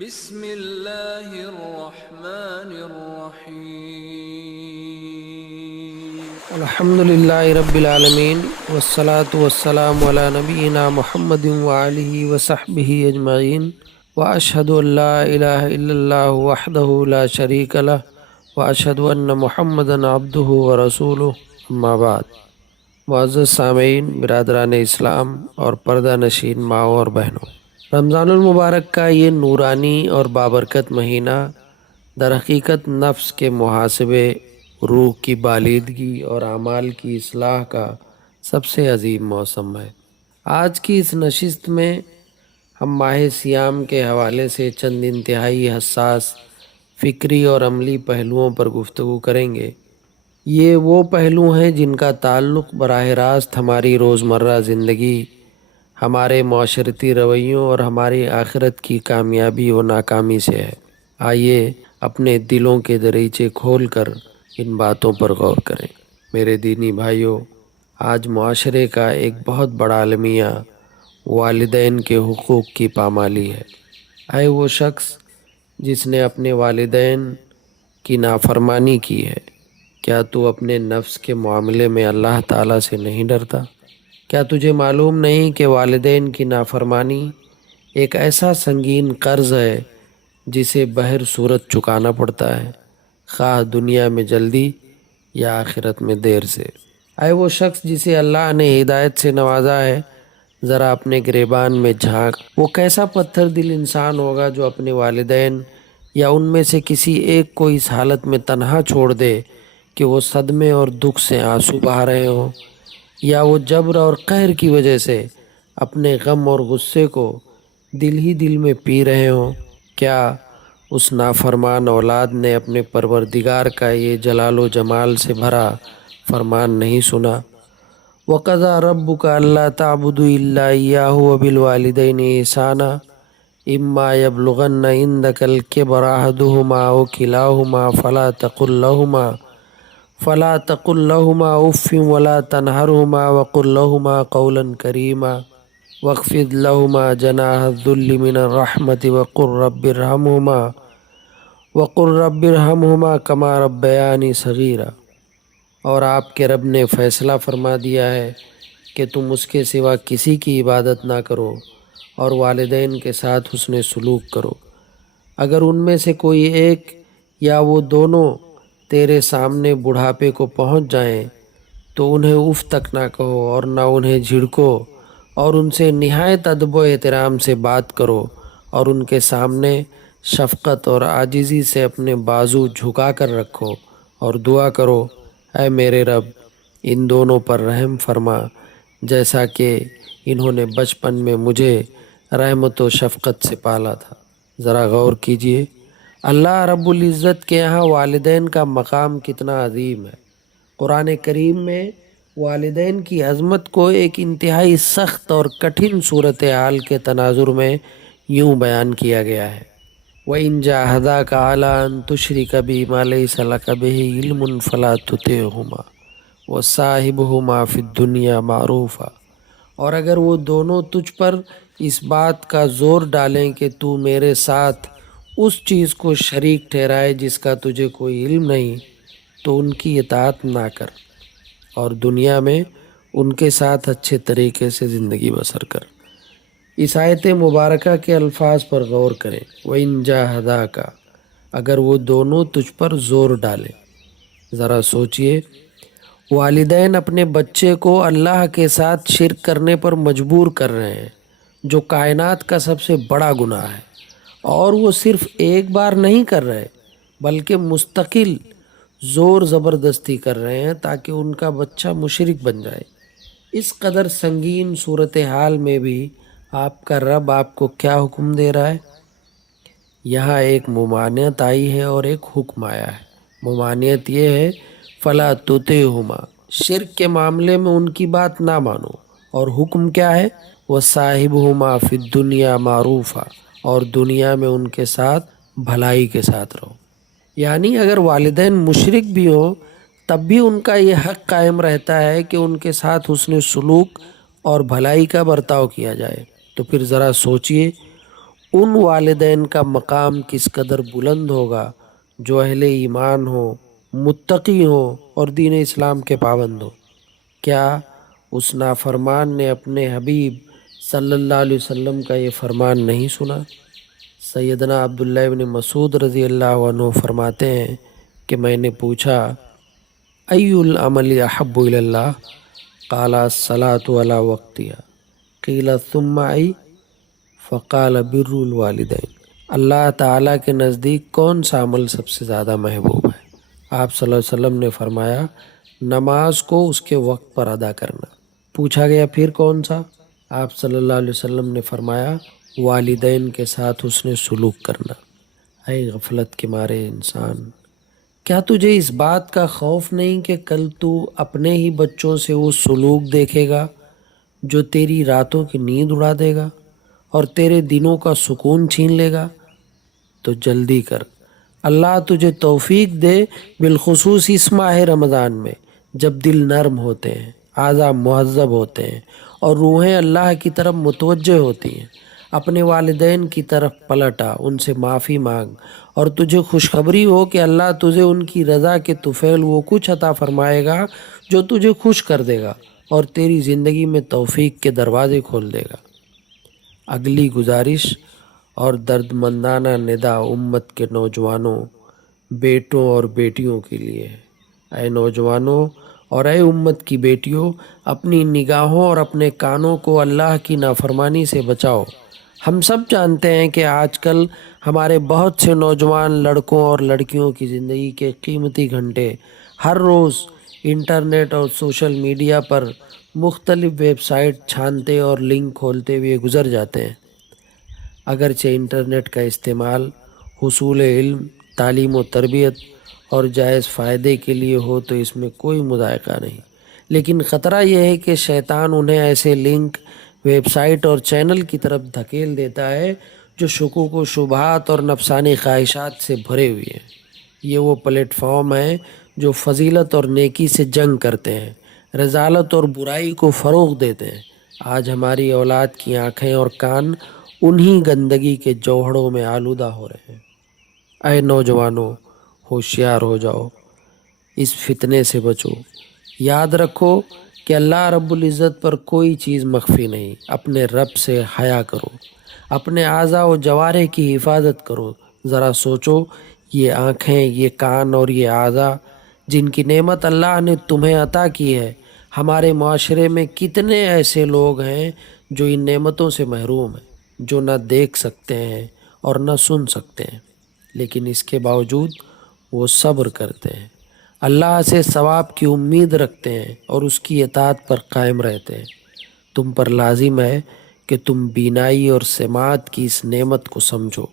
بسم اللہ الرحمن الرحیم۔ الحمد للہ رب العالمین والصلاة والسلام علی نبینا محمد وآلہ وصحبہ اجمعین واشہد ان لا الہ الا اللہ وحدہ لا شریک لہ واشہد ان محمدا عبدہ ورسولہ اما بعد۔ معزز سامعین، برادران اسلام اور پردہ نشین ماؤں اور بہنوں، رمضان المبارک کا یہ نورانی اور بابرکت مہینہ در حقیقت نفس کے محاسبے، روح کی بالیدگی اور اعمال کی اصلاح کا سب سے عظیم موسم ہے۔ آج کی اس نشست میں ہم ماہ صیام کے حوالے سے چند انتہائی حساس فکری اور عملی پہلوؤں پر گفتگو کریں گے۔ یہ وہ پہلو ہیں جن کا تعلق براہ راست ہماری روزمرہ زندگی، ہمارے معاشرتی رویوں اور ہماری آخرت کی کامیابی و ناکامی سے ہے۔ آئیے اپنے دلوں کے دریچے کھول کر ان باتوں پر غور کریں۔ میرے دینی بھائیوں، آج معاشرے کا ایک بہت بڑا المیہ والدین کے حقوق کی پامالی ہے۔ اے وہ شخص جس نے اپنے والدین کی نافرمانی کی ہے، کیا تو اپنے نفس کے معاملے میں اللہ تعالیٰ سے نہیں ڈرتا؟ کیا تجھے معلوم نہیں کہ والدین کی نافرمانی ایک ایسا سنگین قرض ہے جسے بہر صورت چکانا پڑتا ہے، خواہ دنیا میں جلدی یا آخرت میں دیر سے۔ اے وہ شخص جسے اللہ نے ہدایت سے نوازا ہے، ذرا اپنے گریبان میں جھانک، وہ کیسا پتھر دل انسان ہوگا جو اپنے والدین یا ان میں سے کسی ایک کو اس حالت میں تنہا چھوڑ دے کہ وہ صدمے اور دکھ سے آنسو بہا رہے ہوں، یا وہ جبر اور قہر کی وجہ سے اپنے غم اور غصے کو دل ہی دل میں پی رہے ہوں۔ کیا اس نافرمان اولاد نے اپنے پروردگار کا یہ جلال و جمال سے بھرا فرمان نہیں سنا؟ وَقَضَىٰ رَبُّكَ أَلَّا تَعْبُدُوا إِلَّا إِيَّاهُ وَبِالْوَالِدَيْنِ إِحْسَانًا إِمَّا يَبْلُغَنَّ عِندَكَ الْكِبَرَ أَحَدُهُمَا أَوْ كِلَاهُمَا فَلَا تَقُل لَّهُمَا أُفٍّ وَلَا تَنْهَرْهُمَا وَقُل لَّهُمَا قَوْلًا كَرِيمًا وَاخْفِضْ لَهُمَا جَنَاحَ الذُّلِّ مِنَ الرَّحْمَةِ وَقُل رَّبِّ ارْحَمْهُمَا كَمَا رَبَّيَانِي صَغِيرًا۔ اور آپ کے رب نے فیصلہ فرما دیا ہے کہ تم اس کے سوا کسی کی عبادت نہ کرو اور والدین کے ساتھ حسن سلوک کرو۔ اگر ان میں سے کوئی ایک یا وہ دونوں تیرے سامنے بڑھاپے کو پہنچ جائیں تو انہیں اف تک نہ کہو اور نہ انہیں جھڑکو، اور ان سے نہایت ادب و احترام سے بات کرو، اور ان کے سامنے شفقت اور عاجزی سے اپنے بازو جھکا کر رکھو اور دعا کرو، اے میرے رب، ان دونوں پر رحم فرما جیسا کہ انہوں نے بچپن میں مجھے رحمت و شفقت سے پالا تھا۔ ذرا غور کیجئے، اللہ رب العزت کے یہاں والدین کا مقام کتنا عظیم ہے۔ قرآن کریم میں والدین کی عظمت کو ایک انتہائی سخت اور کٹھن صورتحال کے تناظر میں یوں بیان کیا گیا ہے: وَإِن جَاهَدَاكَ عَلَىٰ أَن تُشْرِكَ بِي مَا لَيْسَ لَكَ بِهِ عِلْمٌ فَلَا تُطِعْهُمَا وَصَاحِبْهُمَا فِي الدُّنْيَا مَعْرُوفًا۔ اور اگر وہ دونوں تجھ پر اس بات کا زور ڈالیں کہ تو میرے ساتھ اس چیز کو شریک ٹھہرائے جس کا تجھے کوئی علم نہیں، تو ان کی اطاعت نہ کر، اور دنیا میں ان کے ساتھ اچھے طریقے سے زندگی بسر کر۔ اس آیت مبارکہ کے الفاظ پر غور کریں۔ وَإِن جَاهَدَاكَ، اگر وہ دونوں تجھ پر زور ڈالیں۔ ذرا سوچئے، والدین اپنے بچے کو اللہ کے ساتھ شرک کرنے پر مجبور کر رہے ہیں، جو کائنات کا سب سے بڑا گناہ ہے، اور وہ صرف ایک بار نہیں کر رہے بلکہ مستقل زور زبردستی کر رہے ہیں تاکہ ان کا بچہ مشرک بن جائے۔ اس قدر سنگین صورتحال میں بھی آپ کا رب آپ کو کیا حکم دے رہا ہے؟ یہاں ایک ممانعت آئی ہے اور ایک حکم آیا ہے۔ ممانعت یہ ہے فَلَا تُطِعْهُمَا، شرک کے معاملے میں ان کی بات نہ مانو، اور حکم کیا ہے؟ وَصَاحِبْهُمَا فِي الدُّنْيَا مَعْرُوفًا، اور دنیا میں ان کے ساتھ بھلائی کے ساتھ رہو۔ یعنی اگر والدین مشرک بھی ہوں تب بھی ان کا یہ حق قائم رہتا ہے کہ ان کے ساتھ حسن سلوک اور بھلائی کا برتاؤ کیا جائے۔ تو پھر ذرا سوچئے، ان والدین کا مقام کس قدر بلند ہوگا جو اہل ایمان ہو، متقی ہو اور دین اسلام کے پابند ہو۔ کیا اس نافرمان نے اپنے حبیب صلی اللہ علیہ وسلم کا یہ فرمان نہیں سنا؟ سیدنا عبداللہ بن مسعود رضی اللہ عنہ فرماتے ہیں کہ میں نے پوچھا، ای العمل احب الی اللہ؟ قال الصلاۃ علی وقتها قیل ثم ای؟ فقال بر الوالدین۔ اللہ تعالیٰ کے نزدیک کون سا عمل سب سے زیادہ محبوب ہے؟ آپ صلی اللہ علیہ وسلم نے فرمایا، نماز کو اس کے وقت پر ادا کرنا۔ پوچھا گیا پھر کون سا؟ آپ صلی اللہ علیہ وسلم نے فرمایا، والدین کے ساتھ حسن سلوک کرنا۔ اے غفلت کے مارے انسان، کیا تجھے اس بات کا خوف نہیں کہ کل تو اپنے ہی بچوں سے وہ سلوک دیکھے گا جو تیری راتوں کی نیند اڑا دے گا اور تیرے دنوں کا سکون چھین لے گا؟ تو جلدی کر، اللہ تجھے توفیق دے، بالخصوص اس ماہ رمضان میں جب دل نرم ہوتے ہیں، اعضاء مہذب ہوتے ہیں اور روحیں اللہ کی طرف متوجہ ہوتی ہیں۔ اپنے والدین کی طرف پلٹا، ان سے معافی مانگ، اور تجھے خوشخبری ہو کہ اللہ تجھے ان کی رضا کے طفیل وہ کچھ عطا فرمائے گا جو تجھے خوش کر دے گا اور تیری زندگی میں توفیق کے دروازے کھول دے گا۔ اگلی گزارش اور درد مندانہ ندا امت کے نوجوانوں، بیٹوں اور بیٹیوں کے لیے ہے۔ اے نوجوانوں اور اے امت کی بیٹیوں، اپنی نگاہوں اور اپنے کانوں کو اللہ کی نافرمانی سے بچاؤ۔ ہم سب جانتے ہیں کہ آج کل ہمارے بہت سے نوجوان لڑکوں اور لڑکیوں کی زندگی کے قیمتی گھنٹے ہر روز انٹرنیٹ اور سوشل میڈیا پر مختلف ویب سائٹ چھانتے اور لنک کھولتے ہوئے گزر جاتے ہیں۔ اگرچہ انٹرنیٹ کا استعمال حصول علم، تعلیم و تربیت اور جائز فائدے کے لیے ہو تو اس میں کوئی مذائقہ نہیں، لیکن خطرہ یہ ہے کہ شیطان انہیں ایسے لنک، ویب سائٹ اور چینل کی طرف دھکیل دیتا ہے جو شکوک و شبہات اور نفسانی خواہشات سے بھرے ہوئے ہیں۔ یہ وہ پلیٹ فارم ہیں جو فضیلت اور نیکی سے جنگ کرتے ہیں، رذالت اور برائی کو فروغ دیتے ہیں۔ آج ہماری اولاد کی آنکھیں اور کان انہی گندگی کے جوہڑوں میں آلودہ ہو رہے ہیں۔ اے نوجوانوں، ہوشیار ہو جاؤ، اس فتنے سے بچو۔ یاد رکھو کہ اللہ رب العزت پر کوئی چیز مخفی نہیں۔ اپنے رب سے حیا کرو، اپنے اعضاء و جوارح کی حفاظت کرو۔ ذرا سوچو، یہ آنکھیں، یہ کان اور یہ اعضاء جن کی نعمت اللہ نے تمہیں عطا کی ہے، ہمارے معاشرے میں کتنے ایسے لوگ ہیں جو ان نعمتوں سے محروم ہیں، جو نہ دیکھ سکتے ہیں اور نہ سن سکتے ہیں، لیکن اس کے باوجود وہ صبر کرتے ہیں، اللہ سے ثواب کی امید رکھتے ہیں اور اس کی اطاعت پر قائم رہتے ہیں۔ تم پر لازم ہے کہ تم بینائی اور سماعت کی اس نعمت کو سمجھو،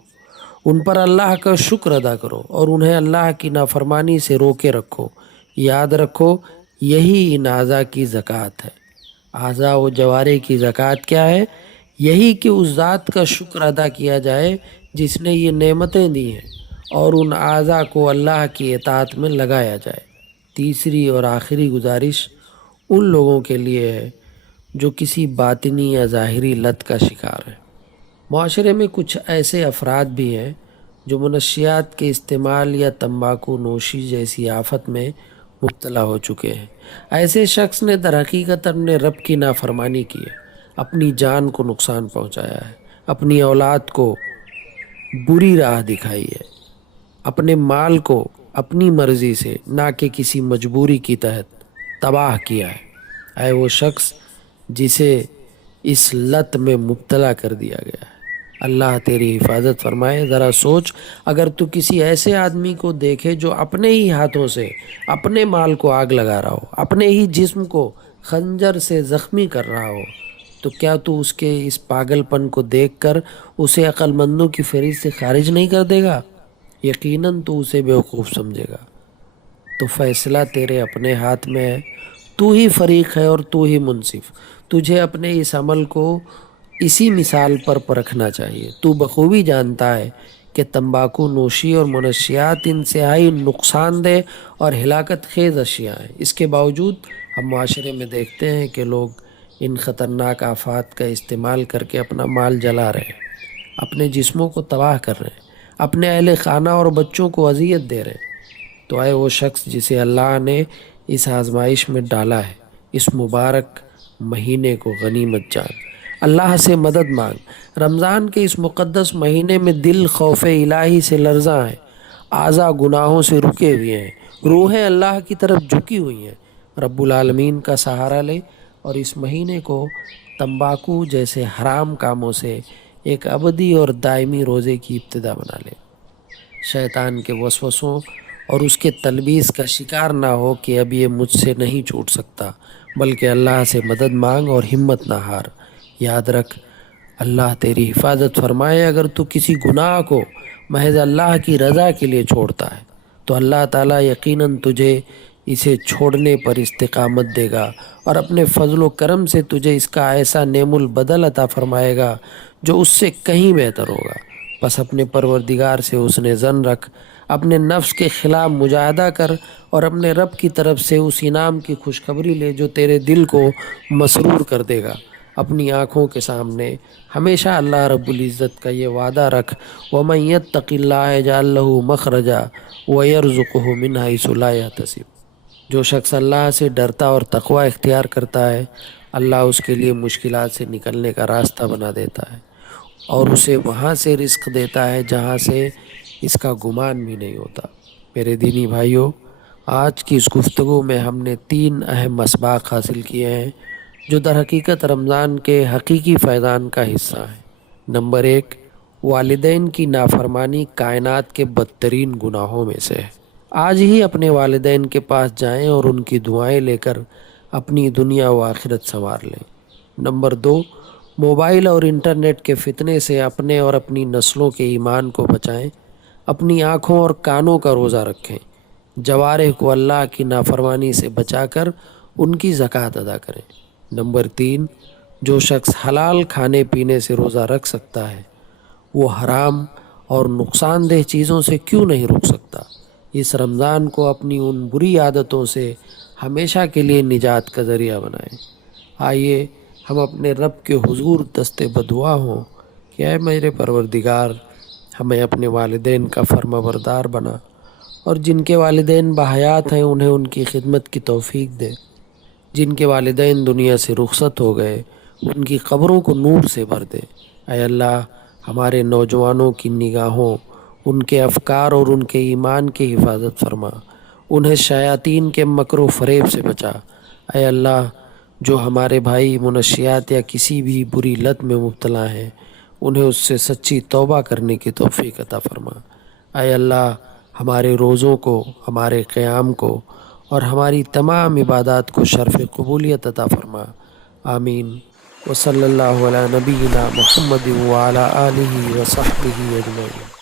ان پر اللہ کا شکر ادا کرو اور انہیں اللہ کی نافرمانی سے روکے رکھو۔ یاد رکھو، یہی ان اعضاء کی زکوٰۃ ہے۔ اعضاء و جوارح کی زکوٰۃ کیا ہے؟ یہی کہ اس ذات کا شکر ادا کیا جائے جس نے یہ نعمتیں دی ہیں، اور ان اعضاء کو اللہ کی اطاعت میں لگایا جائے۔ تیسری اور آخری گزارش ان لوگوں کے لیے ہے جو کسی باطنی یا ظاہری لت کا شکار ہے۔ معاشرے میں کچھ ایسے افراد بھی ہیں جو منشیات کے استعمال یا تمباکو نوشی جیسی آفت میں مبتلا ہو چکے ہیں۔ ایسے شخص نے در حقیقت اپنے رب کی نافرمانی کی ہے، اپنی جان کو نقصان پہنچایا ہے، اپنی اولاد کو بری راہ دکھائی ہے، اپنے مال کو اپنی مرضی سے نہ کہ کسی مجبوری کی تحت تباہ کیا ہے۔ اے وہ شخص جسے اس لت میں مبتلا کر دیا گیا ہے، اللہ تیری حفاظت فرمائے۔ ذرا سوچ، اگر تو کسی ایسے آدمی کو دیکھے جو اپنے ہی ہاتھوں سے اپنے مال کو آگ لگا رہا ہو، اپنے ہی جسم کو خنجر سے زخمی کر رہا ہو، تو کیا تو اس کے اس پاگل پن کو دیکھ کر اسے عقل مندوں کی فہرست سے خارج نہیں کر دے گا؟ یقیناً تو اسے بیوقوف سمجھے گا۔ تو فیصلہ تیرے اپنے ہاتھ میں ہے، تو ہی فریق ہے اور تو ہی منصف۔ تجھے اپنے اس عمل کو اسی مثال پر پرکھنا چاہیے۔ تو بخوبی جانتا ہے کہ تمباکو نوشی اور منشیات انتہائی نقصان دہ اور ہلاکت خیز اشیاء ہیں۔ اس کے باوجود ہم معاشرے میں دیکھتے ہیں کہ لوگ ان خطرناک آفات کا استعمال کر کے اپنا مال جلا رہے ہیں۔ اپنے جسموں کو تباہ کر رہے ہیں، اپنے اہل خانہ اور بچوں کو اذیت دے رہے ہیں۔ تو اے وہ شخص جسے اللہ نے اس آزمائش میں ڈالا ہے، اس مبارک مہینے کو غنیمت جان، اللہ سے مدد مانگ۔ رمضان کے اس مقدس مہینے میں دل خوف الہی سے لرزاں ہے، اعضاء گناہوں سے رکے ہوئے ہیں، روحیں اللہ کی طرف جھکی ہوئی ہیں۔ رب العالمین کا سہارا لے اور اس مہینے کو تمباکو جیسے حرام کاموں سے ایک ابدی اور دائمی روزے کی ابتدا بنا لے۔ شیطان کے وسوسوں اور اس کے تلبیس کا شکار نہ ہو کہ اب یہ مجھ سے نہیں چھوٹ سکتا، بلکہ اللہ سے مدد مانگ اور ہمت نہ ہار۔ یاد رکھ، اللہ تیری حفاظت فرمائے۔ اگر تو کسی گناہ کو محض اللہ کی رضا کے لیے چھوڑتا ہے تو اللہ تعالیٰ یقیناً تجھے اسے چھوڑنے پر استقامت دے گا اور اپنے فضل و کرم سے تجھے اس کا ایسا نعم البدل عطا فرمائے گا جو اس سے کہیں بہتر ہوگا۔ بس اپنے پروردگار سے حسن ظن رکھ، اپنے نفس کے خلاف مجاہدہ کر اور اپنے رب کی طرف سے اس انعام کی خوشخبری لے جو تیرے دل کو مسرور کر دے گا۔ اپنی آنکھوں کے سامنے ہمیشہ اللہ رب العزت کا یہ وعدہ رکھ، وَمَن يَتَّقِ اللَّهَ يَجْعَل لَّهُ مَخْرَجًا وَيَرْزُقْهُ مِنْ حَيْثُ لَا يَحْتَسِبُ۔ جو شخص اللہ سے ڈرتا اور تقوی اختیار کرتا ہے، اللہ اس کے لیے مشکلات سے نکلنے کا راستہ بنا دیتا ہے اور اسے وہاں سے رزق دیتا ہے جہاں سے اس کا گمان بھی نہیں ہوتا۔ میرے دینی بھائیوں، آج کی اس گفتگو میں ہم نے 3 اہم اسباق حاصل کیے ہیں جو در حقیقت رمضان کے حقیقی فیضان کا حصہ ہیں۔ نمبر 1، والدین کی نافرمانی کائنات کے بدترین گناہوں میں سے ہے۔ آج ہی اپنے والدین کے پاس جائیں اور ان کی دعائیں لے کر اپنی دنیا و آخرت سنوار لیں۔ نمبر 2، موبائل اور انٹرنیٹ کے فتنے سے اپنے اور اپنی نسلوں کے ایمان کو بچائیں۔ اپنی آنکھوں اور کانوں کا روزہ رکھیں، جوارح کو اللہ کی نافرمانی سے بچا کر ان کی زکوٰۃ ادا کریں۔ نمبر 3، جو شخص حلال کھانے پینے سے روزہ رکھ سکتا ہے وہ حرام اور نقصان دہ چیزوں سے کیوں نہیں رک سکتا؟ اس رمضان کو اپنی ان بری عادتوں سے ہمیشہ کے لیے نجات کا ذریعہ بنائیں۔ آئیے ہم اپنے رب کے حضور دست بدعا ہوں کہ اے میرے پروردگار، ہمیں اپنے والدین کا فرما بردار بنا، اور جن کے والدین باحیات ہیں انہیں ان کی خدمت کی توفیق دے۔ جن کے والدین دنیا سے رخصت ہو گئے ان کی قبروں کو نور سے بھر دے۔ اے اللہ، ہمارے نوجوانوں کی نگاہوں، ان کے افکار اور ان کے ایمان کی حفاظت فرما، انہیں شیاطین کے مکر و فریب سے بچا۔ اے اللہ، جو ہمارے بھائی منشیات یا کسی بھی بری لت میں مبتلا ہیں انہیں اس سے سچی توبہ کرنے کی توفیق عطا فرما۔ اے اللہ، ہمارے روزوں کو، ہمارے قیام کو اور ہماری تمام عبادات کو شرف قبولیت عطا فرما۔ آمین۔ وصلی اللہ علی نبینا محمد وعلی آلہ وصحبہ اجمعین۔